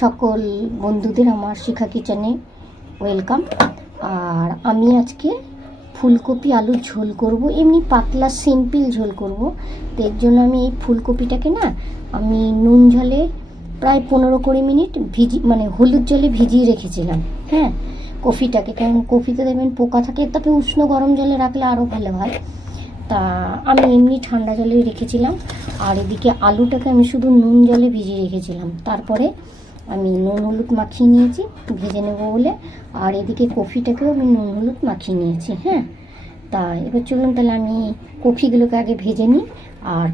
সকল বন্ধুদের আমার শিখা কিচেনে ওয়েলকাম। আর আমি আজকে ফুলকপি আলুর ঝোল করব, এমনি পাতলা সিম্পল ঝোল করব। তো এর জন্য আমি এই ফুলকপিটাকে আমি নুন জলে প্রায় 15-20 মিনিট হলুদ জলে ভিজিয়ে রেখেছিলাম। হ্যাঁ, কপিটাকে, কারণ কপিতে দেখবেন পোকা থাকে, তারপরে উষ্ণ গরম জলে রাখলে আরও ভালো হয়। তা আমি এমনি ঠান্ডা জলে রেখেছিলাম। আর এদিকে আলুটাকে আমি শুধু নুন জলে ভিজিয়ে রেখেছিলাম। তারপরে আমি নুন হলুদ মাখিয়ে নিয়েছি ভেজে নেবো বলে। আর এদিকে কপিটাকেও আমি নুন হলুদ মাখিয়ে নিয়েছি। হ্যাঁ, তা এবার চলুন তাহলে আমি কপিগুলোকে আগে ভেজে নিই। আর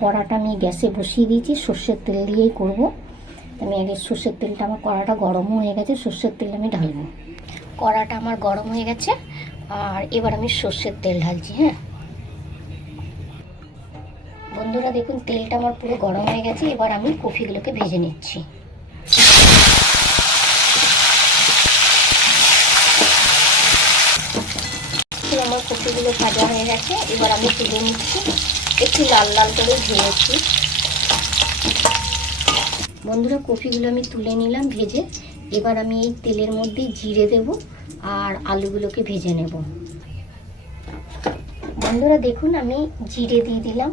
কড়াটা আমি গ্যাসে বসিয়ে দিয়েছি, সর্ষের তেল দিয়েই করব। আমি আগে সর্ষের তেলটা, আমার কড়াটা গরম হয়ে গেছে, সর্ষের তেল আমি ঢালবো। কড়াটা আমার গরম হয়ে গেছে, আর এবার আমি সর্ষের তেল ঢালছি। হ্যাঁ বন্ধুরা, দেখুন তেলটা আমার পুরো গরম হয়ে গেছে। এবার আমি কপিগুলোকে ভেজে নিচ্ছি। আমার কপিগুলো ভাজা হয়ে গেছে, এবার আমি তুলে নিচ্ছি। একটু লাল লাল করে ভেজেছি। বন্ধুরা, কপিগুলো আমি তুলে নিলাম ভেজে। এবার আমি এই তেলের মধ্যে জিরে দেব আর আলুগুলোকে ভেজে নেব। বন্ধুরা দেখুন, আমি জিরে দিয়ে দিলাম।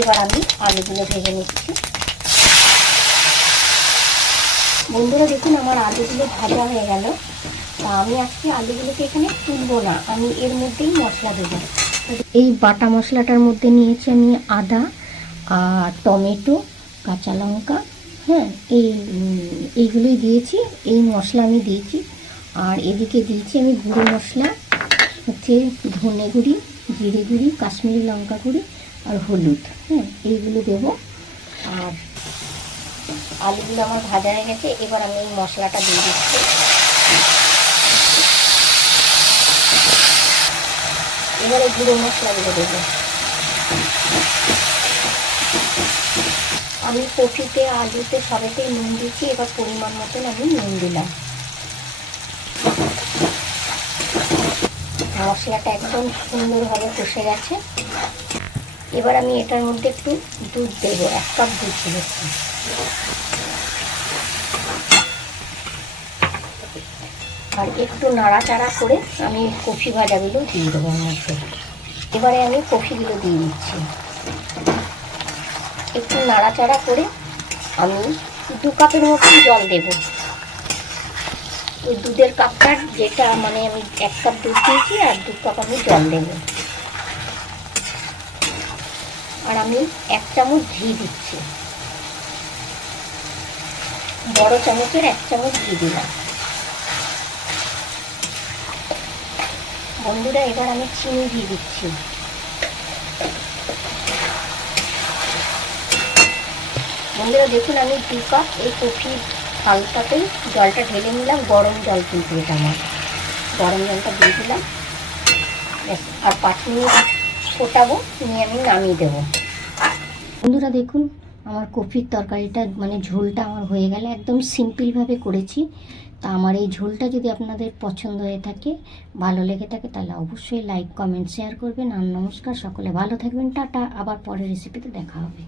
এবার আমি আলুগুলো ভেজে নিচ্ছি। বন্ধুরা দেখুন, আমার আলুগুলো ভাজা হয়ে গেল। তা আমি আজকে আলুগুলোকে এখানে তুলবো না, আমি এর মধ্যেই মশলা দেবো। এই বাটা মশলাটার মধ্যে নিয়েছি আমি আদা আর টমেটো, কাঁচা লঙ্কা। হ্যাঁ, এইগুলোই দিয়েছি, এই মশলা আমি দিয়েছি। আর এদিকে দিয়েছি আমি গুঁড়ো মশলা, হচ্ছে ধনে গুঁড়ি, জিরে গুঁড়ি, কাশ্মীরি লঙ্কা গুঁড়ি আর হলুদ। হ্যাঁ, এইগুলো দেবো। আর আলুগুলো আমার ভাজা হয়ে গেছে, এবার আমি এই মশলাটা দিয়ে দিচ্ছি। এবারে গুঁড়ো মশলাগুলো দেবো। আমি কপিতে, আলুতে সবেতেই নুন দিচ্ছি। এবার পরিমাণ মতন আমি নুন দিলাম। মশলাটা একদম সুন্দরভাবে কষে গেছে। এবার আমি এটার মধ্যে একটু দুধ দেবো, 1 কাপ দুধ দিয়েছি। আর একটু নাড়াচাড়া করে আমি কফি ভাজাগুলো দিয়ে দেবো এর মধ্যে। এবারে আমি কফিগুলো দিয়ে দিচ্ছি। একটু নাড়াচাড়া করে আমি 2 কাপের মতন জল দেব। ওই দুধের কাপটার যেটা, আমি 1 কাপ দুধ দিয়েছি আর 2 কাপ আমি জল দেব। আর আমি 1 চামচ ঘি দিচ্ছি, বড় চামচের 1 চামচ ঘি দিলাম। বন্ধুরা, এবার আমি চিনি দিয়ে দিচ্ছি। বন্ধুরা দেখুন, আমি 2 কাপ এই কফি হালকাতেই জলটা ঢেলে নিলাম। গরম জল কিন্তু এটা আমার, গরম জলটা দিয়ে দিলাম। আর 5 মিনিট ফোটাবো, নিয়ে আমি নামিয়ে দেবো। বন্ধুরা দেখুন, আমার কফির তরকারিটা, ঝোলটা আমার হয়ে গেল। একদম সিম্পলভাবে করেছি। তা আমার এই ঝোলটা যদি আপনাদের পছন্দ হয়ে থাকে, ভালো লেগে থাকে, তাহলে অবশ্যই লাইক, কমেন্ট, শেয়ার করবেন। আর নমস্কার, সকলে ভালো থাকবেন। টাটা, আবার পরের রেসিপিতে দেখা হবে।